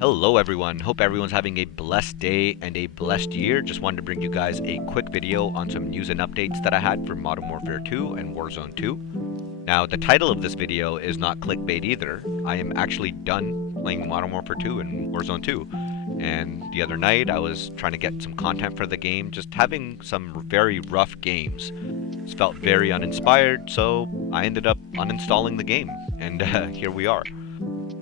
Hello everyone, hope everyone's having a blessed day and a blessed year. Just wanted to bring you guys a quick video on some news and updates that I had for Modern Warfare 2 and Warzone 2. Now the title of this video is not clickbait either. I am actually done playing Modern Warfare 2 and Warzone 2. And the other night I was trying to get some content for the game, just having some very rough games. Just felt very uninspired, so I ended up uninstalling the game, and here we are.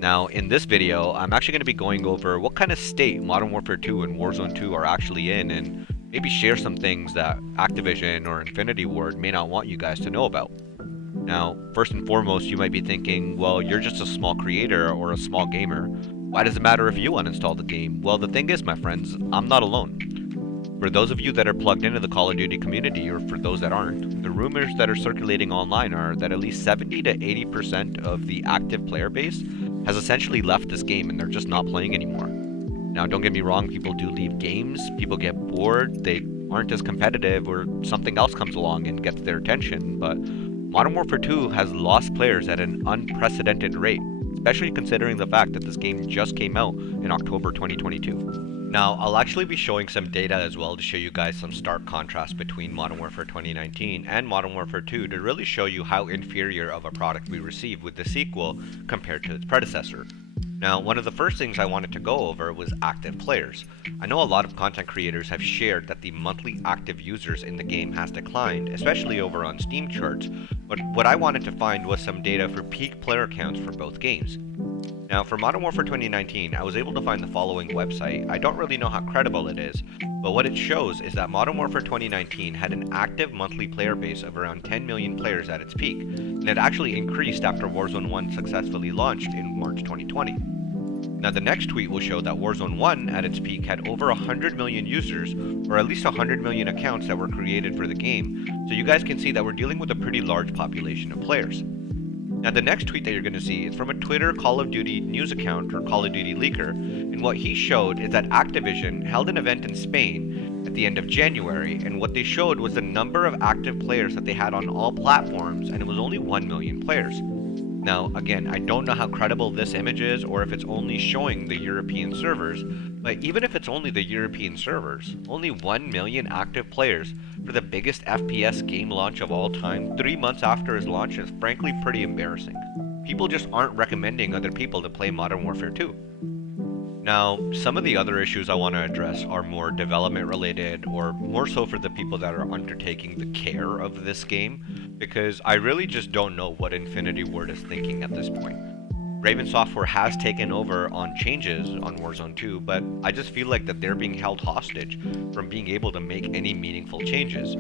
Now, in this video, I'm actually going to be going over what kind of state Modern Warfare 2 and Warzone 2 are actually in, and maybe share some things that Activision or Infinity Ward may not want you guys to know about. Now, first and foremost, you might be thinking, well, you're just a small creator or a small gamer. Why does it matter if you uninstall the game? Well, the thing is, my friends, I'm not alone. For those of you that are plugged into the Call of Duty community, or for those that aren't, the rumors that are circulating online are that at least 70 to 80% of the active player base has essentially left this game and they're just not playing anymore. Now, don't get me wrong, people do leave games, people get bored, they aren't as competitive, or something else comes along and gets their attention, but Modern Warfare 2 has lost players at an unprecedented rate, especially considering the fact that this game just came out in October 2022. Now, I'll actually be showing some data as well to show you guys some stark contrast between Modern Warfare 2019 and Modern Warfare 2 to really show you how inferior of a product we received with the sequel compared to its predecessor. Now, one of the first things I wanted to go over was active players. I know a lot of content creators have shared that the monthly active users in the game has declined, especially over on Steam charts, but what I wanted to find was some data for peak player counts for both games. Now, for Modern Warfare 2019, I was able to find the following website. I don't really know how credible it is, but what it shows is that Modern Warfare 2019 had an active monthly player base of around 10 million players at its peak, and it actually increased after Warzone 1 successfully launched in March 2020. Now, the next tweet will show that Warzone 1 at its peak had over 100 million users, or at least 100 million accounts that were created for the game, so you guys can see that we're dealing with a pretty large population of players. Now, the next tweet that you're going to see is from a Twitter Call of Duty news account, or Call of Duty leaker, and what he showed is that Activision held an event in Spain at the end of January, and what they showed was the number of active players that they had on all platforms, and it was only 1 million players. Now, again, I don't know how credible this image is, or if it's only showing the European servers, but even if it's only the European servers, only 1 million active players for the biggest FPS game launch of all time 3 months after its launch is frankly pretty embarrassing. People just aren't recommending other people to play Modern Warfare 2. Now, some of the other issues I want to address are more development related, or more so for the people that are undertaking the care of this game, because I really just don't know what Infinity Ward is thinking at this point. Raven Software has taken over on changes on Warzone 2, but I just feel like that they're being held hostage from being able to make any meaningful changes.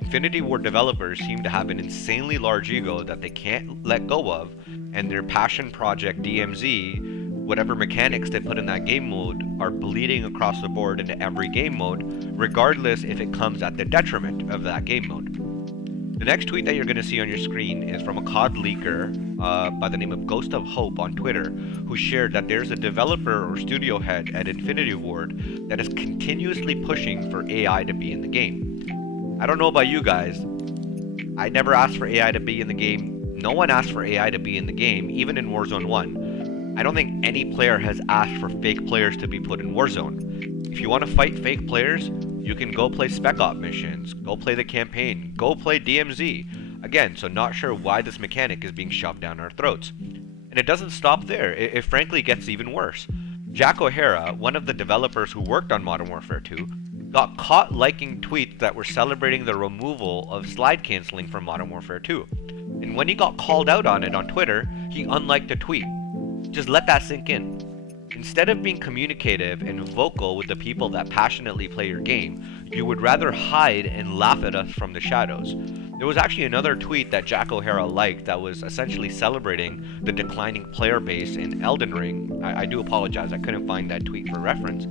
Infinity Ward developers seem to have an insanely large ego that they can't let go of, and their passion project DMZ, whatever mechanics they put in that game mode, are bleeding across the board into every game mode, regardless if it comes at the detriment of that game mode. The next tweet that you're going to see on your screen is from a COD leaker by the name of Ghost of Hope on Twitter, who shared that there's a developer or studio head at Infinity Ward that is continuously pushing for AI to be in the game. I don't know about you guys, I never asked for AI to be in the game. No one asked for AI to be in the game, even in Warzone 1. I don't think any player has asked for fake players to be put in Warzone. If you want to fight fake players, you can go play Spec Op missions, go play the campaign, go play DMZ. Again, so not sure why this mechanic is being shoved down our throats. And it doesn't stop there, it frankly gets even worse. Jack O'Hara, one of the developers who worked on Modern Warfare 2, got caught liking tweets that were celebrating the removal of slide canceling from Modern Warfare 2. And when he got called out on it on Twitter, he unliked a tweet. Just let that sink in. Instead of being communicative and vocal with the people that passionately play your game, you would rather hide and laugh at us from the shadows. There was actually another tweet that Jack O'Hara liked that was essentially celebrating the declining player base in Elden Ring. I do apologize, I couldn't find that tweet for reference.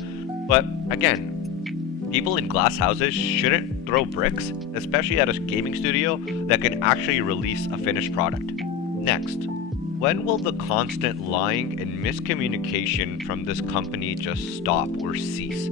But again, people in glass houses shouldn't throw bricks, especially at a gaming studio that can actually release a finished product. Next. When will the constant lying and miscommunication from this company just stop or cease?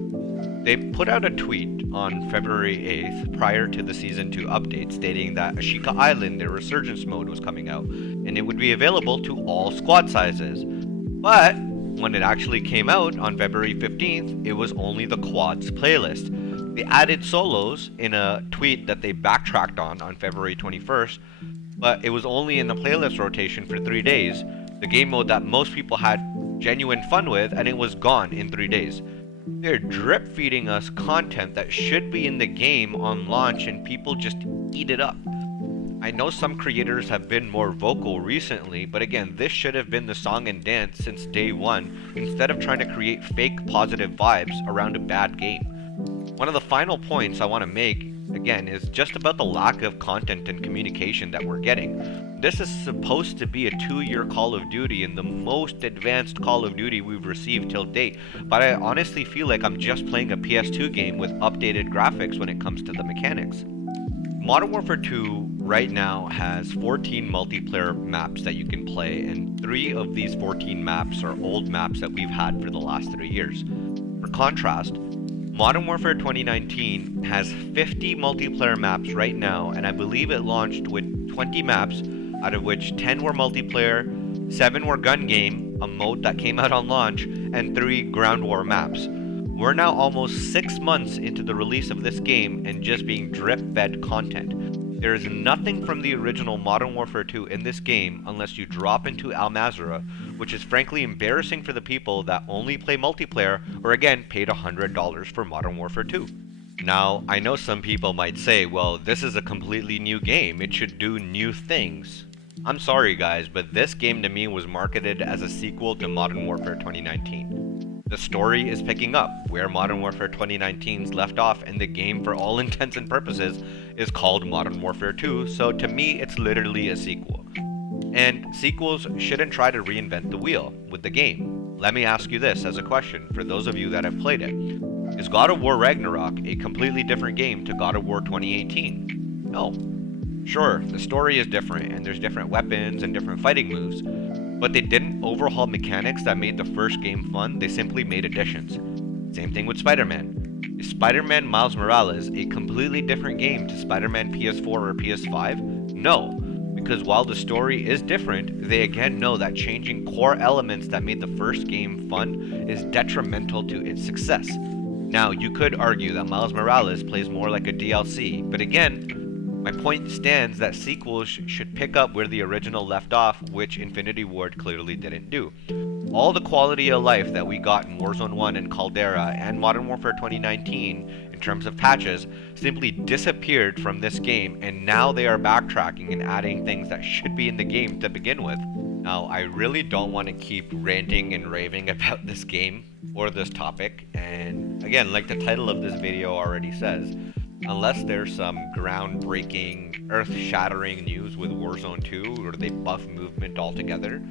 They put out a tweet on February 8th prior to the Season 2 update stating that Ashika Island, their resurgence mode, was coming out and it would be available to all squad sizes. But when it actually came out on February 15th, it was only the quads playlist. They added solos in a tweet that they backtracked on February 21st, but it was only in the playlist rotation for 3 days, the game mode that most people had genuine fun with, and it was gone in 3 days. They're drip feeding us content that should be in the game on launch and people just eat it up. I know some creators have been more vocal recently, but again, this should have been the song and dance since day one, instead of trying to create fake positive vibes around a bad game. One of the final points I want to make, again, is just about the lack of content and communication that we're getting. This is supposed to be a 2-year Call of Duty and the most advanced Call of Duty we've received till date, but I honestly feel like I'm just playing a PS2 game with updated graphics when it comes to the mechanics. Modern Warfare 2 right now has 14 multiplayer maps that you can play, and 3 of these 14 maps are old maps that we've had for the last 3 years. For contrast, Modern Warfare 2019 has 50 multiplayer maps right now, and I believe it launched with 20 maps, out of which 10 were multiplayer, 7 were gun game, a mode that came out on launch, and 3 ground war maps. We're now almost 6 months into the release of this game and just being drip-fed content. There is nothing from the original Modern Warfare 2 in this game unless you drop into Al Mazrah, which is frankly embarrassing for the people that only play multiplayer or again paid $100 for Modern Warfare 2. Now, I know some people might say, well, this is a completely new game, it should do new things. I'm sorry guys, but this game to me was marketed as a sequel to Modern Warfare 2019. The story is picking up where Modern Warfare 2019's left off, and the game for all intents and purposes is called Modern Warfare 2, so to me it's literally a sequel. And sequels shouldn't try to reinvent the wheel with the game. Let me ask you this as a question for those of you that have played it. Is God of War Ragnarok a completely different game to God of War 2018? No. Sure, the story is different and there's different weapons and different fighting moves, but they didn't overhaul mechanics that made the first game fun, they simply made additions. Same thing with Spider-Man. Is Spider-Man Miles Morales a completely different game to Spider-Man PS4 or PS5? No, because while the story is different, they again know that changing core elements that made the first game fun is detrimental to its success. Now, you could argue that Miles Morales plays more like a DLC, but again, my point stands that sequels should pick up where the original left off, which Infinity Ward clearly didn't do. All the quality of life that we got in Warzone 1 and Caldera and Modern Warfare 2019 in terms of patches simply disappeared from this game, and now they are backtracking and adding things that should be in the game to begin with. Now, I really don't want to keep ranting and raving about this game or this topic, and again, like the title of this video already says, unless there's some groundbreaking, earth-shattering news with Warzone 2 or they buff movement altogether,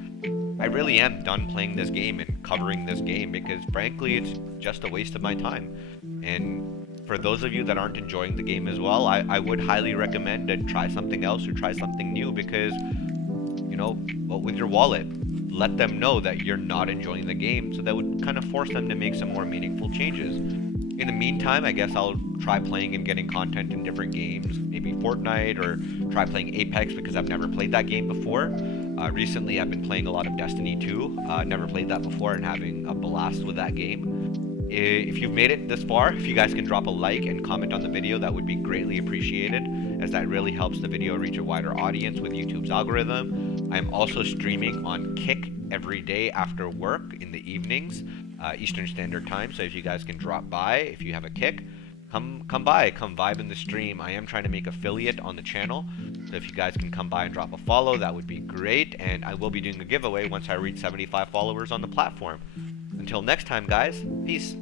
I really am done playing this game and covering this game because frankly it's just a waste of my time. And for those of you that aren't enjoying the game as well, I would highly recommend to try something else or try something new because, you know, vote with your wallet. Let them know that you're not enjoying the game, so that would kind of force them to make some more meaningful changes. In the meantime, I guess I'll try playing and getting content in different games, maybe Fortnite, or try playing Apex because I've never played that game before. Recently, I've been playing a lot of Destiny 2. Never played that before and having a blast with that game. If you've made it this far, if you guys can drop a like and comment on the video, that would be greatly appreciated, as that really helps the video reach a wider audience with YouTube's algorithm. I'm also streaming on Kick every day after work in the evenings, Eastern Standard Time, so if you guys can drop by, if you have a Kick, come by, come vibe in the stream. I am trying to make affiliate on the channel, so if you guys can come by and drop a follow, that would be great, and I will be doing a giveaway once I reach 75 followers on the platform. Until next time guys, peace.